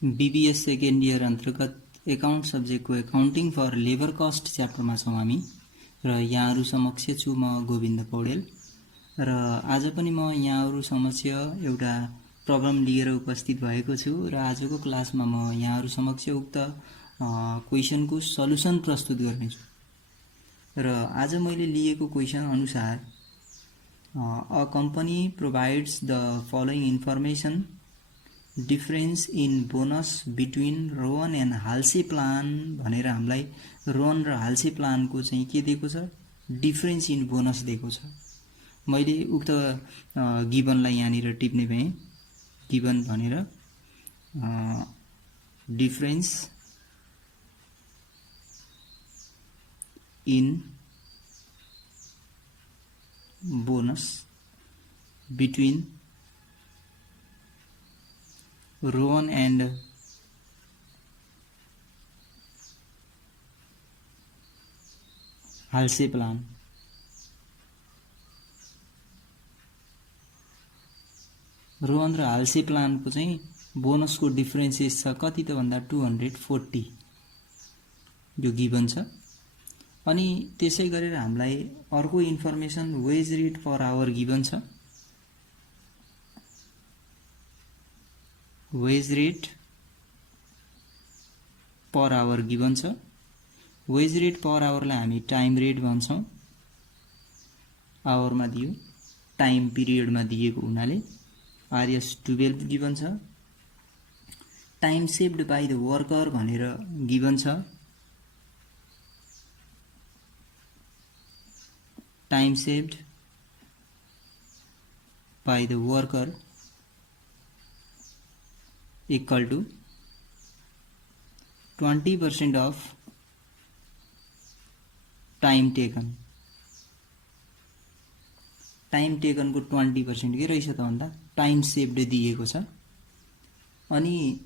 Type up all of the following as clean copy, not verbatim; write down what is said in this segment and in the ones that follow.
BBS second year अन्तर्गत account सब्जेक्टको accounting for labour cost च्याप्टरमा छौँ हामी र यहाँहरू समक्ष छु म गोविन्द पौडेल र आज पनि म यहाँहरू समक्ष एउटा प्रब्लम लिएर उपस्थित भएको छु र आजको क्लासमा म यहाँहरू समक्ष उक्त क्वेसनको सल्युसन प्रस्तुत गर्नेछु र आज मैले लिएको क्वेसन अनुसार a company provides the following information difference in bonus between Rowan and Halsey plan भनेर हामीलाई रोहन र हाल्से प्लानको चाहिँ के दिएको छ डिफरेन्स इन बोनस दिएको छ। मैले उक्त गिभनलाई यहाँनिर टिप्ने भएँ गिभन भनेर difference in bonus between Rowan and Halsey plan Rowan र हाल्से प्लानको चाहिँ बोनसको डिफरेन्सेस छ कति त भन्दा 240 यो गिभन छ। अनि त्यसै गरेर हामीलाई अर्को information wage rate per hour given छ। Wage rate per hour given छ। वेज रेट पर आवरलाई हामी टाइम रेट भन्छौँ। आवरमा दियो टाइम पिरियडमा दिएको हुनाले आरएस 12 गिभन छ। Time saved by the worker भनेर गिभन छ। Time saved by the worker equal to 20% of time taken। Time टेकनको 20% के रहेछ त भन्दा टाइम सेभ्ड दिएको छ। अनि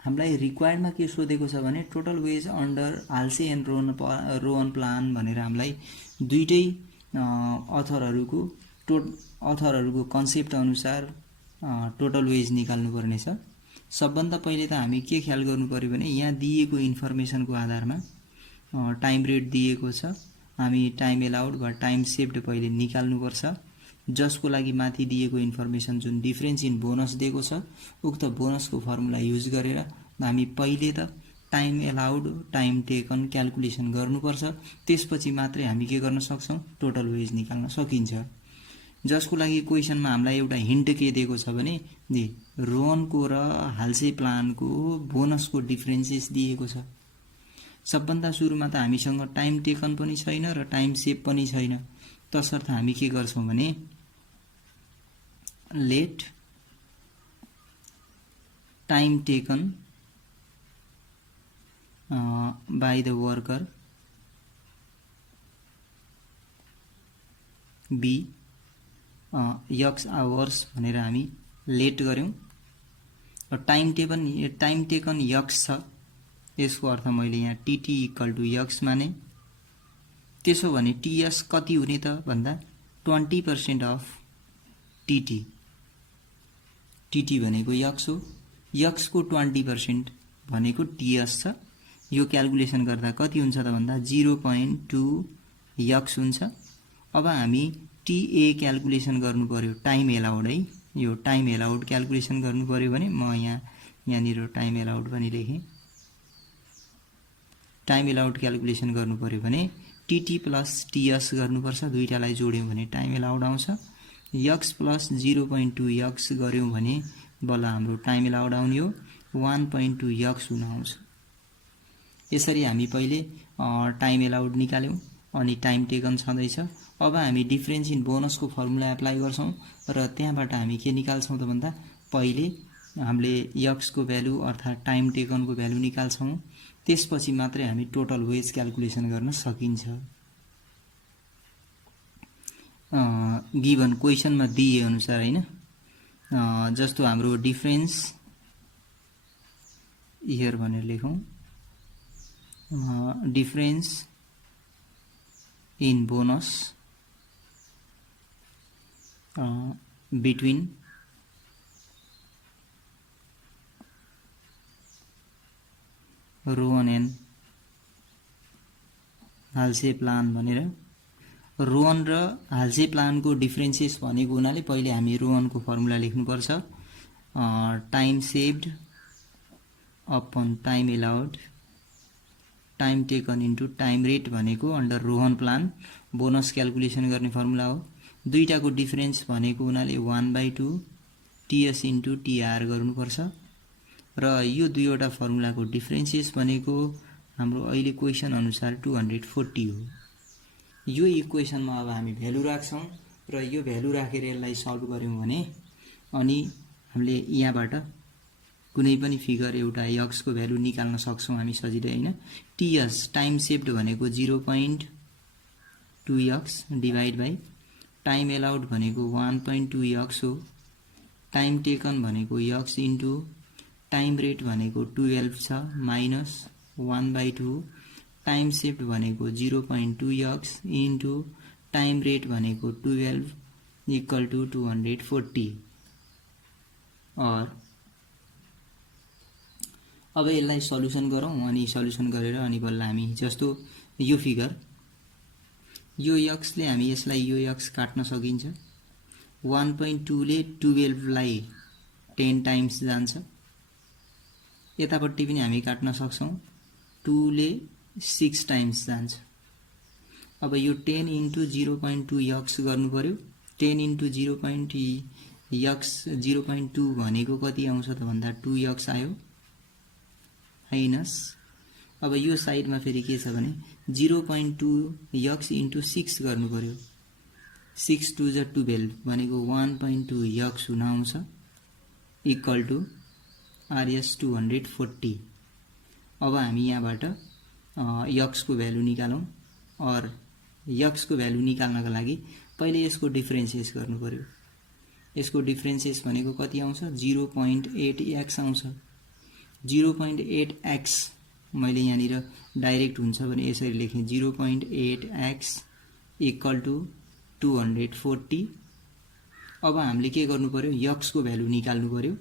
हामीलाई रिक्वायर्डमा के सोधेको छ भने total wage under Halsey and Rowan plan भनेर हामीलाई दुईटै अथरहरूको कन्सेप्ट अनुसार टोटल वेज निकाल्नु पर्ने छ। सबभन्दा पहिले त हामी के ख्याल गर्नु पर्यो भने यहाँ दिएको इन्फर्मेसनको आधारमा टाइम रेट दिएको छ। हामी टाइम एलाउड वा टाइम सेभ्ड पहिले निकाल्नुपर्छ, जसको लागि माथि दिएको इन्फर्मेसन जुन डिफरेन्स इन बोनस दिएको छ उक्त बोनसको फर्मुला युज गरेर हामी पहिले त time allowed time taken calculation गर्नुपर्छ। त्यसपछि मात्रै हामी के गर्न सक्छौँ टोटल वेज निकाल्न सकिन्छ। जसको लागि क्वेसनमा हामीलाई एउटा हिन्ट के दिएको छ भने रोहनको र हाल्से प्लानको बोनसको डिफरेन्सेस दिएको छ। सबभन्दा सुरुमा त हामीसँग टाइम टेकन पनि छैन र टाइम सेभ पनि छैन। तसर्थ हामी के गर्छौँ भने let time taken by the worker be X hours भनेर हामी लेट गर्यौं र टाइम टेकन यक्स छ। यसको अर्थ मैले यहाँ टीटी इक्वल टु यक्स माने। त्यसो भने टीएस कति हुने त भन्दा 20% अफ टीटी। टीटी भनेको यक्स हो, यक्सको 20% भनेको टीएस छ। यो क्याल्कुलेसन गर्दा कति हुन्छ त भन्दा 0.2 यक्स हुन्छ। अब हामी टीए क्याल्कुलेसन गर्नु पर्यो टाइम एलाउड है। यो टाइम एलाउड क्याल्कुलेसन गर्नु पर्यो भने म यहाँनिर टाइम एलाउड पनि लेखेँ। टाइम एलाउड क्याल्कुलेसन गर्नु पर्यो भने टीटी प्लस टीएस गर्नुपर्छ। दुईटालाई जोड्यौं भने टाइम एलाउड आउँछ। यक्स प्लस 0.2 यक्स गर्यौं भने बल्ल हाम्रो टाइम एलाउड आउने हो 1.2 यक्स हुन आउँछ। यसरी हामी पहिले टाइम एलाउड निकाल्यौं अनि टाइम टेकन छँदैछ। अब हामी डिफरेन्स इन बोनसको फर्मुला एप्लाई गर्छौं र त्यहाँबाट हामी के निकाल्छौं त भन्दा पहिले हामीले यक्सको भ्यालु अर्थात् टाइम टेकनको भ्यालु निकाल्छौं। त्यसपछि मात्रै हामी टोटल वेज क्याल्कुलेसन गर्न सकिन्छ। गिभन क्वेसनमा दिए अनुसार हैन, जस्तो हाम्रो डिफरेन्स इयर भनेर लेखौं। Difference in bonus between Rowan and Halsey plan भनेर रोहन र हाल्से प्लानको डिफरेन्सेस भनेको हुनाले पहिले हामी रोहनको फर्मुला लेख्नुपर्छ time saved upon time allowed time taken into time rate भनेको under Rowan plan bonus calculation गर्ने फर्मुला हो दुईटाको डिफरेन्स भनेको हुनाले 1/2 टीएस इन्टु टीआर गर्नुपर्छ र यो दुईवटा फर्मुलाको डिफरेन्सेस भनेको हाम्रो अहिले क्वेसन अनुसार 240 हो यो इक्वेसनमा अब हामी भ्यालु राख्छौं र यो भ्यालु राखेर यसलाई सल्भ गर्यौं भने अनि हामीले यहाँबाट कुनै पनि फिगर एउटा x को भ्यालु निकाल्न सक्छौं हामी सजिलै हैन टीएस टाइम सेभ्ड भनेको 0.2x divide by time allowed भनेको 1.2x हो टाइम टेकन भनेको x इन्टु टाइम रेट भनेको 12 छ माइनस 1/2 टाइम सेभ्ड भनेको 0.2x इन्टु टाइम रेट भनेको 12 इक्वल टु 240 और अब यसलाई सल्युसन गरौँ अनि सल्युसन गरेर अनि बल्ल हामी जस्तो यो फिगर यो x ले हामी यसलाई यो x काट्न सकिन्छ 1.2 ले 12 लाई 10 टाइम्स जान्छ यतापट्टि पनि हामी काट्न सक्छौं 2 ले 6 टाइम्स जान्छ अब यो 10 इन्टु 0.2 x गर्नु पर्यो 10 इन्टु 0.2 x 0.2 भनेको कति आउँछ त भन्दा 2x आयो माइनस अब यो साइडमा फेरि के छ भने 0.2 x इन्टु 6 गर्नु पर्यो 6 2 जा 12 भनेको 1.2 x हुन आउँछ इक्वल टु RS 240 अब हामी यहाँबाट x को भ्यालु निकालौं और x को भ्यालु निकाल्नका लागि पहिले यसको डिफरेन्सेस गर्नु पर्यो यसको डिफरेन्सेस भनेको कति आउँछ 0.8x आउँछ 0.8x मैले यहाँनिर डाइरेक्ट हुन्छ भने यसरी लेखेँ 0.8x इक्वल टु 240 अब हामीले के गर्नु पर्यो x को भ्यालु निकाल्नु पर्यो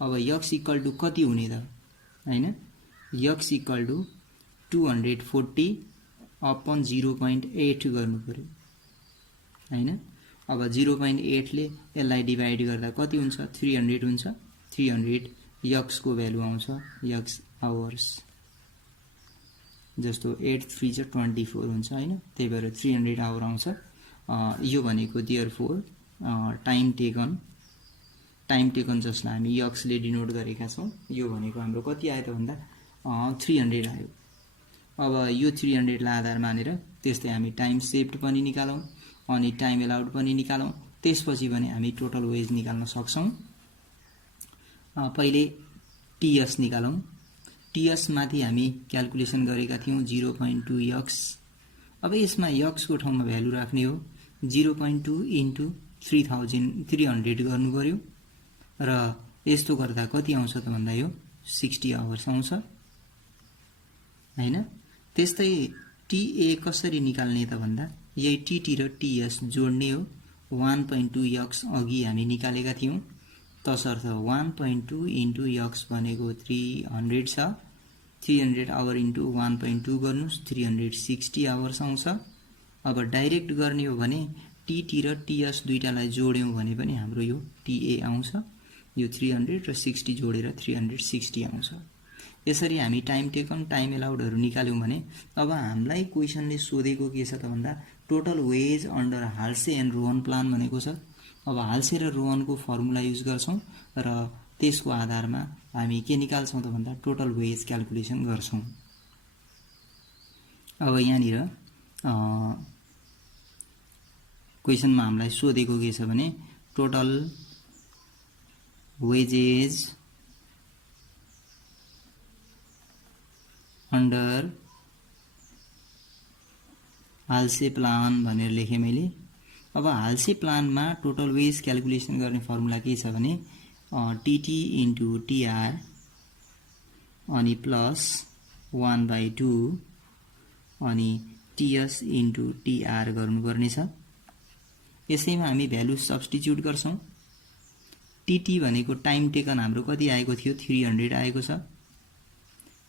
अब x इक्वल टु कति हुने त हैन x इक्वल टु 240 अपन 0.8 गर्नु पर्यो हैन अब 0.8 ले यसलाई डिवाइड गर्दा कति हुन्छ 300 हुन्छ 300 x को भ्यालु आउँछ x आवर्स जस्तो 8 3 जा 24 हुन्छ हैन त्यही भएर 300 आवर आउँछ यो भनेको देयरफोर टाइम टेकन जसलाई हामी x ले डिनोट गरेका छौं यो भनेको हाम्रो कति आयो त भन्दा 300 आयो अब यो 300 लाई आधार मानेर त्यस्तै हामी टाइम सेभ्ड पनि निकालौं अनि टाइम एलाउड पनि निकालौं त्यसपछि भने हामी टोटल वेज निकाल्न सक्छौं पहिले टीएस निकालौं टीएस माथि हामी क्याल्कुलेसन गरेका थियौं 0.2x अब यसमा x को ठाउँमा भ्यालु राख्ने हो 0.2 इन्टु 300 गर्नु पर्यो र यस्तो गर्दा कति आउँछ त भन्दा यो 60 आवर्स आउँछ हैन त्यस्तै टीए कसरी निकाल्ने त भन्दा यही टीटी र टीएस जोड्ने हो 1.2x अघि हामी निकालेका थियौं तसर्थ 1.2 इन्टु x भनेको 300 छ 300 आवर इन्टु 1.2 गर्नुस् 360 आवर्स आउँछ अब डाइरेक्ट गर्ने हो भने टीटी र टीएस दुईटालाई जोड्यौं भने पनि हाम्रो यो टीए आउँछ यो 300 र 60 जोडेर 360 आउँछ यसरी हामी टाइम टेकन टाइम एलाउडहरु निकाल्यौं भने अब हामीलाई क्वेशनले सोधेको के छ त भन्दा total wage under Halsey and Rowan plan भनेको छ अब हाल्से र रोहनको फर्मुला युज गर्छौं र त्यसको आधारमा हामी के निकाल्छौं त भन्दा टोटल वेज क्याल्कुलेसन गर्छौं अब यहाँनिर क्वेशनमा हामीलाई सोधेको के छ भने total wages under Halsey plan भनेर लेखे मैले अब हाल्से प्लानमा टोटल वेज क्याल्कुलेसन गर्ने फर्मुला के छ भने टीटी इन्टु टीआर अनि प्लस 1/2 अनि टीएस इन्टु टीआर गर्नुपर्ने छ यसैमा हामी भ्यालु सब्स्टिट्युट गर्छौं टीटी भनेको टाइम टेकन हाम्रो कति आएको थियो 300 आएको छ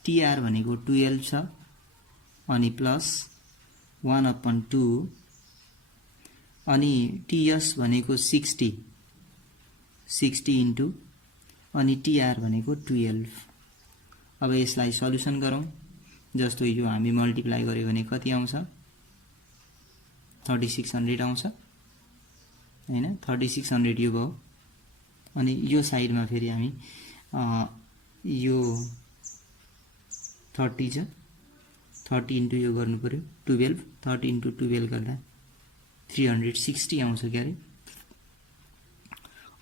टीआर भनेको 12 छ अनि प्लस 1/2 अनि टीएस भनेको 60 इन्टु अनि टीआर भनेको 12। अब यसलाई सल्युसन गरौँ। जस्तो यो हामी मल्टिप्लाई गर्यो भने कति आउँछ 3600 आउँछ हैन 3600 यो भयो। अनि यो साइडमा फेरि हामी यो 30 छ 30 इन्टु यो गर्नु पर्यो 12 30 इन्टु 12 गर्दा 360 आउँछ के अरे।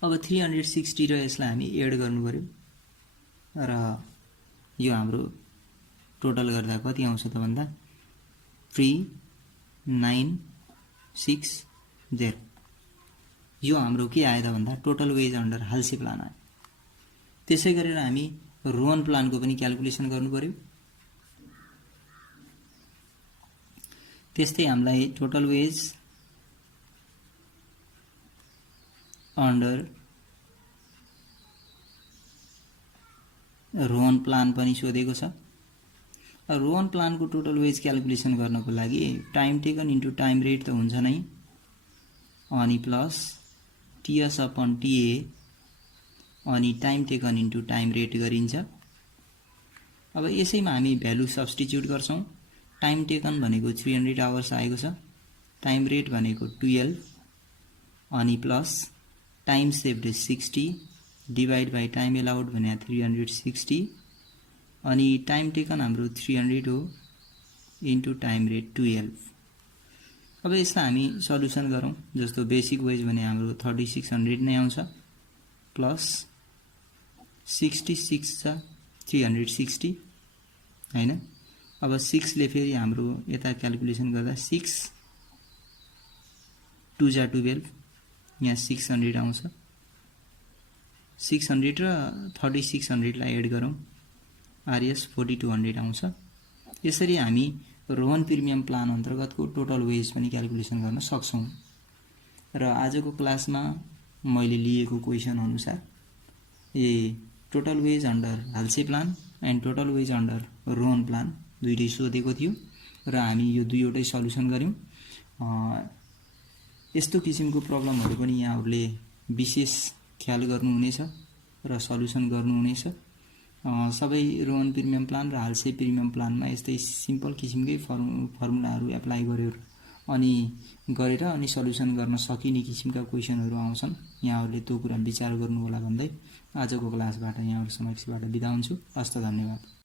अब 360 र यसलाई हामी एड गर्नु पर्यो र यो हाम्रो टोटल गर्दा कति आउँछ त भन्दा 3960। यो हाम्रो के आयो त भन्दा total wage under Halsey plan आयो। त्यसै गरेर हामी रोहन प्लानको पनि क्याल्कुलेसन गर्नु पर्यो। त्यस्तै हामीलाई total wage under Rowan plan पनि सोधेको छ। रोहन प्लानको टोटल वेज क्याल्कुलेसन गर्नको लागि time taken into time rate त हुन्छ नै अनि प्लस टीएस अपन टीए अनि time taken into time rate गरिन्छ। अब यसैमा हामी भ्यालु सब्स्टिट्युट गर्छौं। टाइम टेकन भनेको 300 आवर्स आएको छ, टाइम रेट भनेको 12 अनि plus time saved 60 divide by time allowed भने 360 अनि टाइम टेकन हाम्रो 300 हो इन्टु टाइम रेट 12। अब यसलाई हामी सल्युसन गरौँ। जस्तो बेसिक वेज भने हाम्रो 3600 नै आउँछ प्लस 66 छ 360 हैन। अब 6 ले फेरि हाम्रो यता क्याल्कुलेसन गर्दा 6 2 जा 12 यहाँ 600 आउँछ 600 र 3600 लाई एड गरौँ आरएस 4200 आउँछ। यसरी हामी रोहन प्रिमियम प्लान अन्तर्गतको टोटल वेज पनि क्याल्कुलेसन गर्न सक्छौं। र आजको क्लासमा मैले लिएको क्वेशन अनुसार total wage under Halsey plan and total wage under Rowan plan दुईटै सोधेको थियो र हामी यो दुईवटै सल्युसन गर्यौं। यस्तो किसिमको प्रब्लमहरु पनि यहाँहरुले विशेष ख्याल गर्नुहुनेछ र सल्युसन गर्नुहुनेछ। सबै रोहन प्रिमियम प्लान र हाल्से प्रिमियम प्लानमा यस्तै सिम्पल किसिमकै फर्मुलाहरु एप्लाई गरेर अनि सल्युसन गर्न सकिने किसिमका क्वेशनहरु आउँछन्। यहाँहरुले त्यो कुरा विचार गर्नु होला भन्दै आजको क्लासबाट यहाँहरु समक्षबाट बिदा हुन्छु। हस्त धन्यवाद।